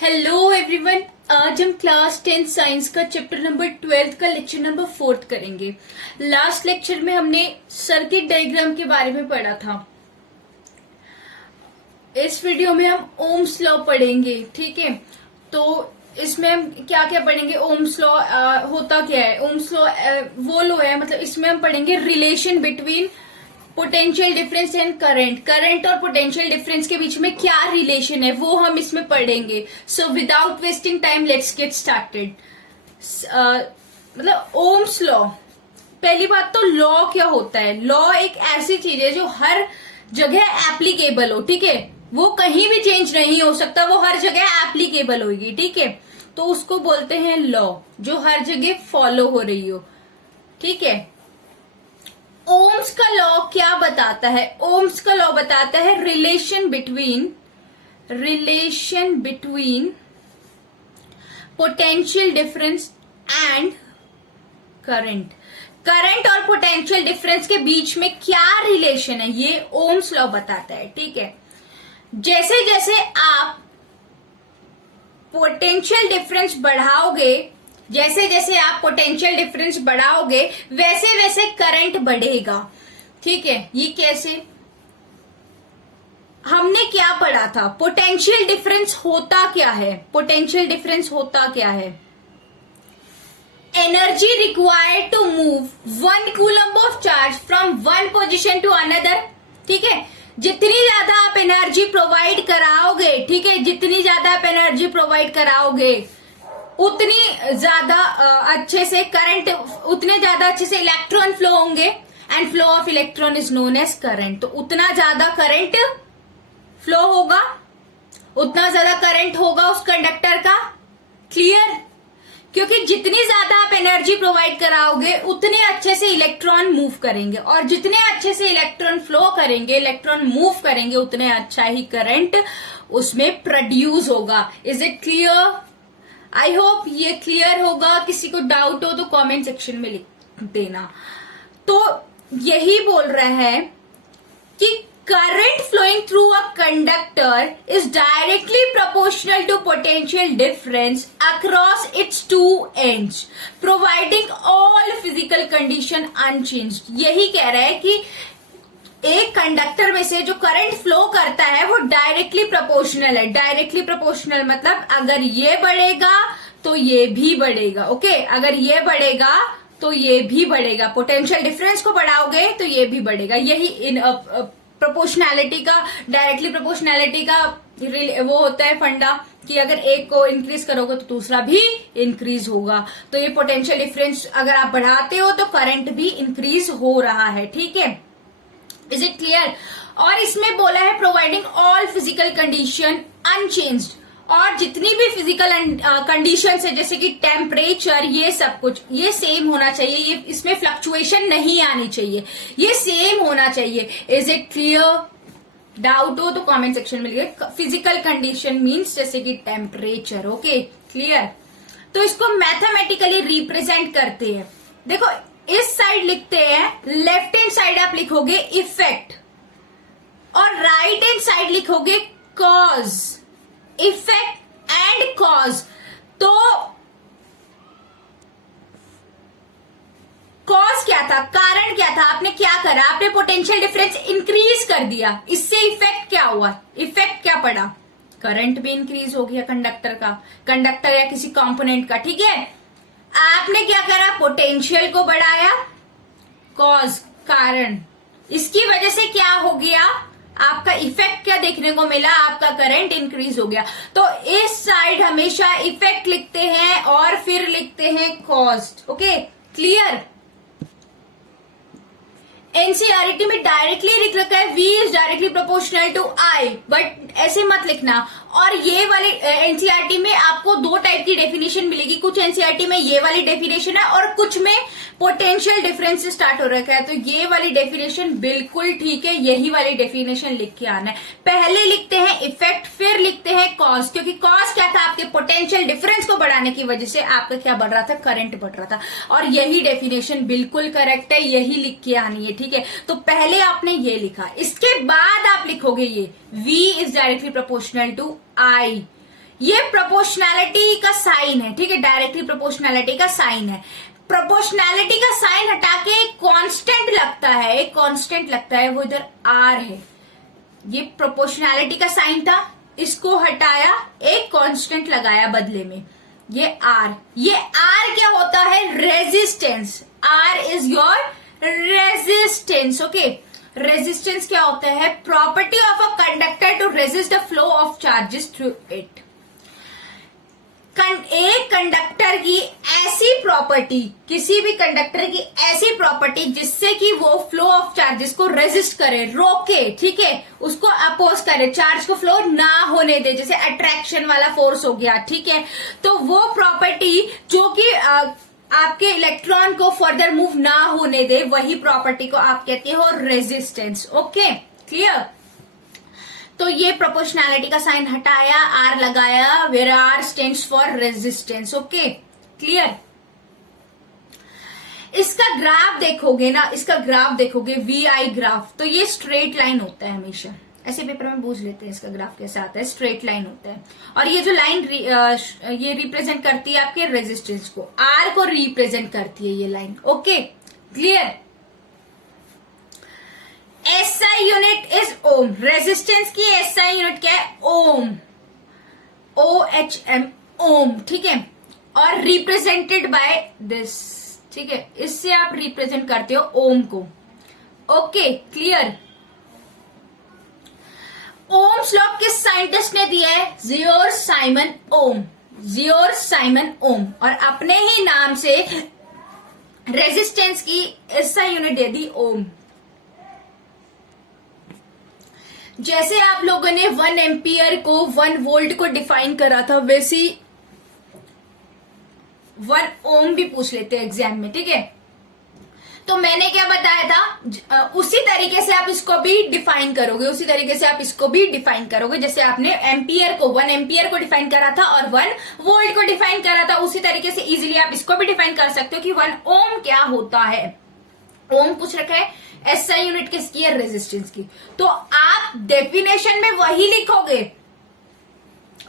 Hello everyone. आज हम class 10 science का चैप्टर नंबर 12 का लेक्चर नंबर 4 करेंगे। लास्ट लेक्चर में हमने सर्किट डायग्राम के बारे में पढ़ा था। इस वीडियो में हम ओम्स लॉ पढ़ेंगे, ठीक है। तो इसमें हम क्या क्या पढ़ेंगे, ओम्स लॉ होता क्या है, ओम्स लॉ वो लॉ है, मतलब इसमें हम पढ़ेंगे relation between potential difference and current और पोटेंशियल डिफरेंस के बीच में क्या रिलेशन है वो हम इसमें पढ़ेंगे। So without wasting time let's get started. मतलब ओम्स लॉ, पहली बात तो लॉ क्या होता है। लॉ एक ऐसी चीज है जो हर जगह एप्लीकेबल हो, ठीक है। वो कहीं भी चेंज नहीं हो सकता, वो हर जगह एप्लीकेबल होगी, ठीक है। तो उसको बोलते हैं लॉ, जो हर जगह फॉलो हो रही हो, ठीक है। ओम्स का लॉ क्या बताता है? ओम्स का लॉ बताता है relation between potential difference and current और पोटेंशियल डिफरेंस के बीच में क्या रिलेशन है, ये ओम्स लॉ बताता है, ठीक है। जैसे जैसे आप पोटेंशियल डिफरेंस बढ़ाओगे, जैसे जैसे आप पोटेंशियल डिफरेंस बढ़ाओगे वैसे वैसे करंट बढ़ेगा, ठीक है। ये कैसे? हमने क्या पढ़ा था? पोटेंशियल डिफरेंस होता क्या है? पोटेंशियल डिफरेंस होता क्या है? Energy required to move 1 coulomb of charge from one position to another, ठीक है। जितनी ज्यादा आप एनर्जी प्रोवाइड कराओगे, ठीक है, जितनी ज्यादा आप एनर्जी प्रोवाइड कराओगे उतनी ज्यादा अच्छे से करंट, उतने ज्यादा अच्छे से इलेक्ट्रॉन फ्लो होंगे and flow of electron is known as current. तो उतना ज्यादा करंट फ्लो होगा, उतना ज्यादा करंट होगा उस कंडक्टर का, क्लियर। क्योंकि जितनी ज्यादा आप एनर्जी प्रोवाइड कराओगे उतने अच्छे से इलेक्ट्रॉन मूव करेंगे, और जितने अच्छे से इलेक्ट्रॉन फ्लो करेंगे, इलेक्ट्रॉन मूव करेंगे, उतने अच्छा ही करंट उसमें प्रोड्यूस होगा। Is it clear? I hope ये क्लियर होगा। किसी को डाउट हो तो कमेंट सेक्शन में लिख देना। तो यही बोल रहा है कि current flowing through a conductor is directly proportional to potential difference across its two ends providing all physical condition unchanged. यही कह रहा है कि एक कंडक्टर में से जो करंट फ्लो करता है वो डायरेक्टली प्रोपोर्शनल है। डायरेक्टली प्रोपोर्शनल मतलब अगर ये बढ़ेगा तो ये भी बढ़ेगा, ओके। अगर ये बढ़ेगा तो ये भी बढ़ेगा, पोटेंशियल डिफरेंस को बढ़ाओगे तो ये भी बढ़ेगा। यही इन प्रोपोर्शनैलिटी का, डायरेक्टली प्रोपोर्शनैलिटी का वो होता है फंडा, कि अगर एक को इंक्रीज करोगे तो दूसरा भी इंक्रीज होगा। तो ये पोटेंशियल डिफरेंस अगर आप बढ़ाते हो तो करंट भी इंक्रीज हो रहा है, ठीक है। Is it clear? और इसमें बोला है providing all physical condition unchanged, और जितनी भी फिजिकल कंडीशन है जैसे कि टेम्परेचर, ये सब कुछ ये सेम होना चाहिए, ये इसमें फ्लक्चुएशन नहीं आनी चाहिए, ये सेम होना चाहिए। Is it clear? डाउट हो तो कमेंट सेक्शन में लिखिए। फिजिकल कंडीशन मीन्स जैसे कि टेम्परेचर, ओके, क्लियर। तो इसको मैथमेटिकली रिप्रेजेंट करते हैं। देखो इस साइड लिखते हैं, लेफ्ट हैंड साइड आप लिखोगे इफेक्ट और राइट हैंड साइड लिखोगे कॉज। Effect and cause. तो कॉज क्या था, कारण क्या था? आपने क्या करा? आपने पोटेंशियल डिफरेंस इंक्रीज कर दिया, इससे इफेक्ट क्या हुआ? इफेक्ट क्या पड़ा? करंट भी इंक्रीज हो गया कंडक्टर का, कंडक्टर या किसी कंपोनेंट का, ठीक है। आपने क्या करा? पोटेंशियल को बढ़ाया, कॉज, कारण। इसकी वजह से क्या हो गया? आपका इफेक्ट क्या देखने को मिला? आपका करंट इंक्रीज हो गया। तो इस साइड हमेशा इफेक्ट लिखते हैं और फिर लिखते हैं कॉज, ओके, क्लियर। एनसीईआरटी में डायरेक्टली लिख रखा है V is directly proportional to I, but ऐसे मत लिखना। और ये वाले एनसीईआरटी में आपको दो टाइप की डेफिनेशन मिलेगी। कुछ एनसीईआरटी में ये वाली डेफिनेशन है और कुछ में पोटेंशियल डिफरेंस से स्टार्ट हो रखा है। तो ये वाली डेफिनेशन बिल्कुल ठीक है, यही वाली डेफिनेशन लिख के आना है। पहले लिखते हैं इफेक्ट, फिर लिखते हैं कॉज, क्योंकि कॉज क्या था? आपके पोटेंशियल डिफरेंस को बढ़ाने की वजह से आपका क्या बढ़ रहा था? करंट बढ़ रहा था। और यही डेफिनेशन बिल्कुल करेक्ट है, यही लिख के आनी है, ठीक है। तो पहले आपने ये लिखा, इसके बाद आप लिखोगे ये V is directly proportional to I। ये प्रोपोर्शनैलिटी का साइन है, ठीक है, डायरेक्टली प्रोपोर्शनैलिटी का साइन है। प्रोपोर्शनैलिटी का साइन हटा के एक कांस्टेंट लगता है, एक कांस्टेंट लगता है, वो इधर आर है। ये प्रोपोर्शनैलिटी का साइन था, इसको हटाया, एक कांस्टेंट लगाया बदले में, ये आर। ये आर क्या होता है? Resistance. R is your resistance. Okay, resistance क्या होता है? Property of a conductor to resist the flow of charges through it. एक कंडक्टर की ऐसी प्रॉपर्टी, किसी भी कंडक्टर की ऐसी प्रॉपर्टी जिससे कि वो फ्लो ऑफ चार्जेस को रेजिस्ट करे, रोके, ठीक है, उसको अपोज करे, चार्ज को फ्लो ना होने दे, जैसे अट्रैक्शन वाला फोर्स हो गया, ठीक है। तो वो प्रॉपर्टी जो कि आपके इलेक्ट्रॉन को फर्दर मूव ना होने दे, वही प्रॉपर्टी को आप कहते हो रेजिस्टेंस। Okay, clear? तो ये प्रोपोर्शनैलिटी का साइन हटाया, आर लगाया, where R stands for resistance. Okay, clear? इसका ग्राफ देखोगे ना, इसका ग्राफ देखोगे, वीआई ग्राफ, तो ये स्ट्रेट लाइन होता है हमेशा। ऐसे पेपर में पूछ लेते हैं इसका ग्राफ कैसा आता है, स्ट्रेट लाइन होता है। और ये जो लाइन ये रिप्रेजेंट करती है आपके रेजिस्टेंस को, आर को रिप्रेजेंट करती है ये line. Okay, clear? SI unit is ohm. Resistance की एसआई यूनिट क्या है? ओम, OHM, ओम, ठीक है। और रिप्रेजेंटेड बाय दिस, ठीक है, इससे आप रिप्रेजेंट करते हो ओम को। Okay, clear? ओम्स लॉ किस साइंटिस्ट ने दिया है? जियोर साइमन ओम। जियोर साइमन ओम। और अपने ही नाम से रेजिस्टेंस की एसआई यूनिट दे दी ओम। जैसे आप लोगों ने 1 एम्पियर को 1 वोल्ट को डिफाइन करा था, वैसे 1 ओम भी पूछ लेते हैं एग्जाम में, ठीक है। तो मैंने क्या बताया था, उसी तरीके से आप इसको भी डिफाइन करोगे, उसी तरीके से आप इसको भी डिफाइन करोगे। जैसे आपने एम्पियर को 1 एम्पियर को डिफाइन करा था और 1 वोल्ट को डिफाइन करा था, उसी तरीके से इजीली आप इसको भी डिफाइन कर सकते हो कि 1 ओम क्या होता है। ओम पूछ रखा है, एसआई यूनिट किसकी है? रेजिस्टेंस की। तो आप डेफिनेशन में वही लिखोगे,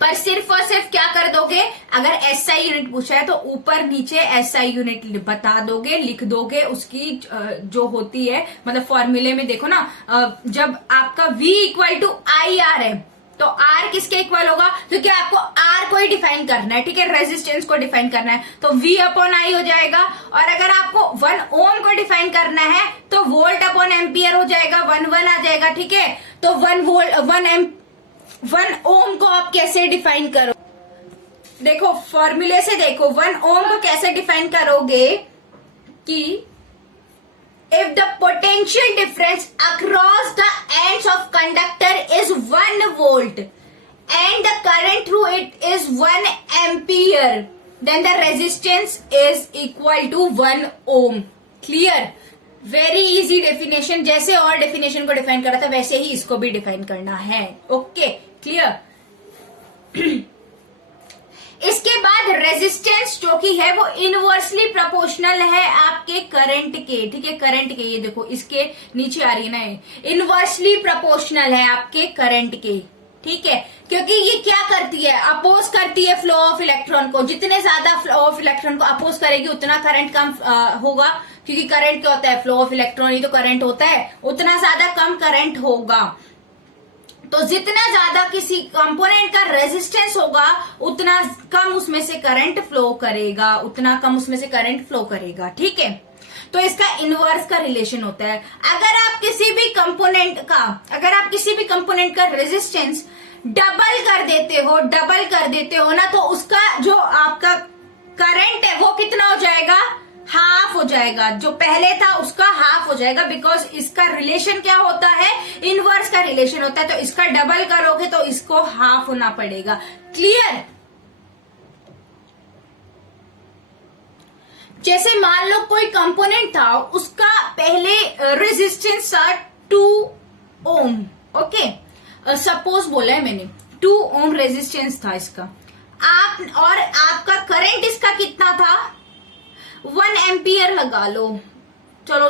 पर सिर्फ और सिर्फ क्या कर दोगे, अगर एसआई यूनिट पूछा है तो ऊपर नीचे एसआई यूनिट बता दोगे, लिख दोगे। उसकी जो होती है, मतलब फॉर्मूले में देखो ना, जब आपका V equal to I R है, तो R किसके इक्वल होगा? क्योंकि आपको R को ही डिफाइन करना है, ठीक है, रेजिस्टेंस को डिफाइन करना है, तो V अपॉन आई हो जाएगा। और अगर आपको 1 ओम को डिफाइन करना है तो वोल्ट अपॉन एम्पियर हो जाएगा, 1 आ जाएगा, ठीक है। तो 1 ओम को आप कैसे डिफाइन करो? देखो फॉर्मूले से देखो, 1 ओम को कैसे डिफाइन करोगे कि if the potential difference across the ends of conductor is 1 volt and the current through it is 1 ampere, then the resistance is equal to 1 ohm. Clear? Very easy definition. जैसे और definition को define करा था वैसे ही इसको भी define करना है। Okay, clear? इसके बाद रेजिस्टेंस जो कि है वो इनवर्सली प्रोपोर्शनल है आपके करंट के, ठीक है, करंट के। ये देखो इसके नीचे आ रही है ना, इनवर्सली प्रोपोर्शनल है आपके करंट के, ठीक है। क्योंकि ये क्या करती है? अपोज करती है फ्लो ऑफ इलेक्ट्रॉन को। जितने ज्यादा फ्लो ऑफ इलेक्ट्रॉन को अपोज करेगी उतना करंट कम होगा, क्योंकि करंट क्या होता है? फ्लो ऑफ इलेक्ट्रॉन ही तो करंट होता है। उतना ज्यादा कम करंट होगा। तो जितना ज्यादा किसी कंपोनेंट का रेजिस्टेंस होगा उतना कम उसमें से करंट फ्लो करेगा, उतना कम उसमें से करंट फ्लो करेगा, ठीक है। तो इसका इनवर्स का रिलेशन होता है। अगर आप किसी भी कंपोनेंट का रेजिस्टेंस डबल कर देते हो ना, तो उसका जो आपका करंट है वो कितना हो जाएगा? हाफ हो जाएगा। जो पहले था उसका हाफ हो जाएगा, बिकॉज इसका रिलेशन क्या होता है? इनवर्स का रिलेशन होता है। तो इसका डबल करोगे तो इसको हाफ होना पड़ेगा। क्लियर? जैसे मान लो कोई कंपोनेंट था, उसका पहले रेजिस्टेंस था 2 ओम, ओके, सपोज बोला है मैंने, 2 ओम रेजिस्टेंस था इसका। और आपका करंट इसका कितना था? 1 एम्पियर लगा लो, चलो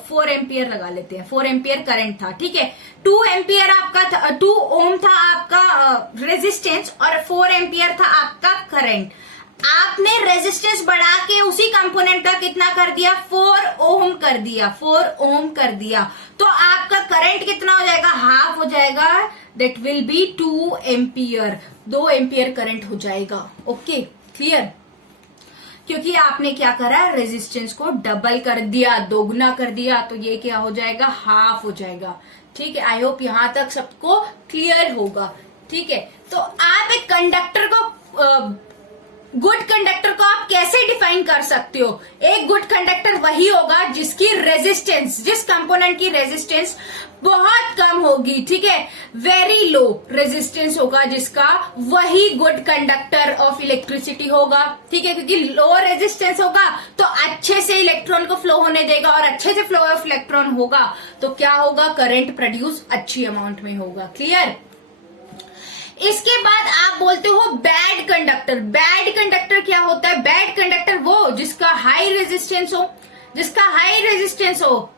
4 एम्पियर लगा लेते हैं। 4 एम्पियर करंट था, ठीक है। 2 एम्पियर आपका 2 ओम था आपका रेजिस्टेंस और 4 एम्पियर था आपका करंट। आपने रेजिस्टेंस बढ़ा के उसी कंपोनेंट का कितना कर दिया, 4 ओम कर दिया, 4 ओम कर दिया, तो आपका करंट कितना हो जाएगा, हाफ हो जाएगा, that will be 2 ampere, 2 ampere current हो जाएगा। Okay, clear? क्योंकि आपने क्या करा, रेजिस्टेंस को डबल कर दिया, दोगुना कर दिया, तो ये क्या हो जाएगा, हाफ हो जाएगा। ठीक है, आई होप यहां तक सबको क्लियर होगा। ठीक है, तो आप एक कंडक्टर को, गुड कंडक्टर को आप कैसे डिफाइन कर सकते हो? एक गुड कंडक्टर वही होगा जिसकी रेजिस्टेंस, जिस कंपोनेंट की रेजिस्टेंस बहुत कम होगी, ठीक है, वेरी लो रेजिस्टेंस होगा जिसका, वही गुड कंडक्टर ऑफ इलेक्ट्रिसिटी होगा। ठीक है, क्योंकि लो रेजिस्टेंस होगा तो अच्छे से इलेक्ट्रॉन को फ्लो होने देगा, और अच्छे से फ्लो ऑफ इलेक्ट्रॉन होगा तो क्या होगा, करंट प्रोड्यूस अच्छी अमाउंट में होगा। क्लियर? इसके बाद आप बोलते हो बैड कंडक्टर। बैड कंडक्टर क्या होता है? बैड कंडक्टर वो जिसका हाई रेजिस्टेंस हो, जिसका हाई रेजिस्टेंस हो।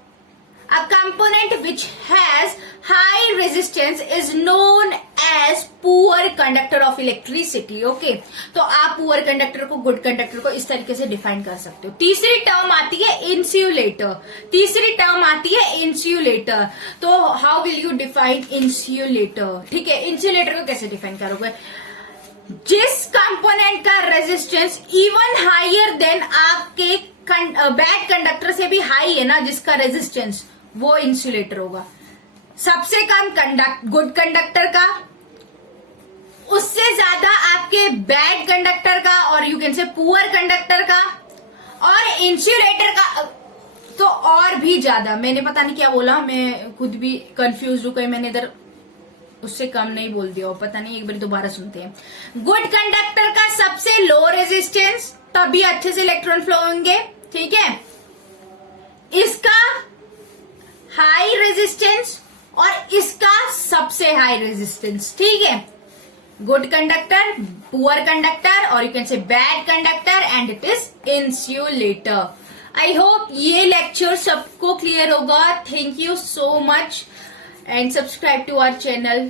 A component which has high resistance is known as poor conductor of electricity. Okay, तो आप पुअर कंडक्टर को, गुड कंडक्टर को इस तरीके से डिफाइन कर सकते हो। तीसरी टर्म आती है इंसुलेटर। तीसरी टर्म आती है इंसुलेटर। तो how will you define insulator? ठीक है, इंसुलेटर को कैसे डिफाइन करोगे? जिस कंपोनेंट का रेजिस्टेंस इवन हायर देन आपके बैड कंडक्टर से भी हाई है ना, जिसका रेजिस्टेंस, वो इंसुलेटर होगा। सबसे कम गुड कंडक्टर का, उससे ज्यादा आपके बैड कंडक्टर का, और you can say poor conductor का, और इंसुलेटर का तो और भी ज्यादा। मैंने पता नहीं क्या बोला, मैं खुद भी कंफ्यूज हूं, कहीं मैंने इधर उससे कम नहीं बोल दिया, पता नहीं, एक बार दोबारा सुनते हैं। गुड कंडक्टर का सबसे लो रेजिस्टेंस, तभी अच्छे से इलेक्ट्रॉन फ्लो होंगे। ठीक है, इसका हाई रेजिस्टेंस और इसका सबसे हाई रेजिस्टेंस। ठीक है, गुड कंडक्टर, पुअर कंडक्टर, और you can say bad conductor, and it is insulator. I hope ये लेक्चर सबको क्लियर होगा। Thank you so much, and subscribe to our channel.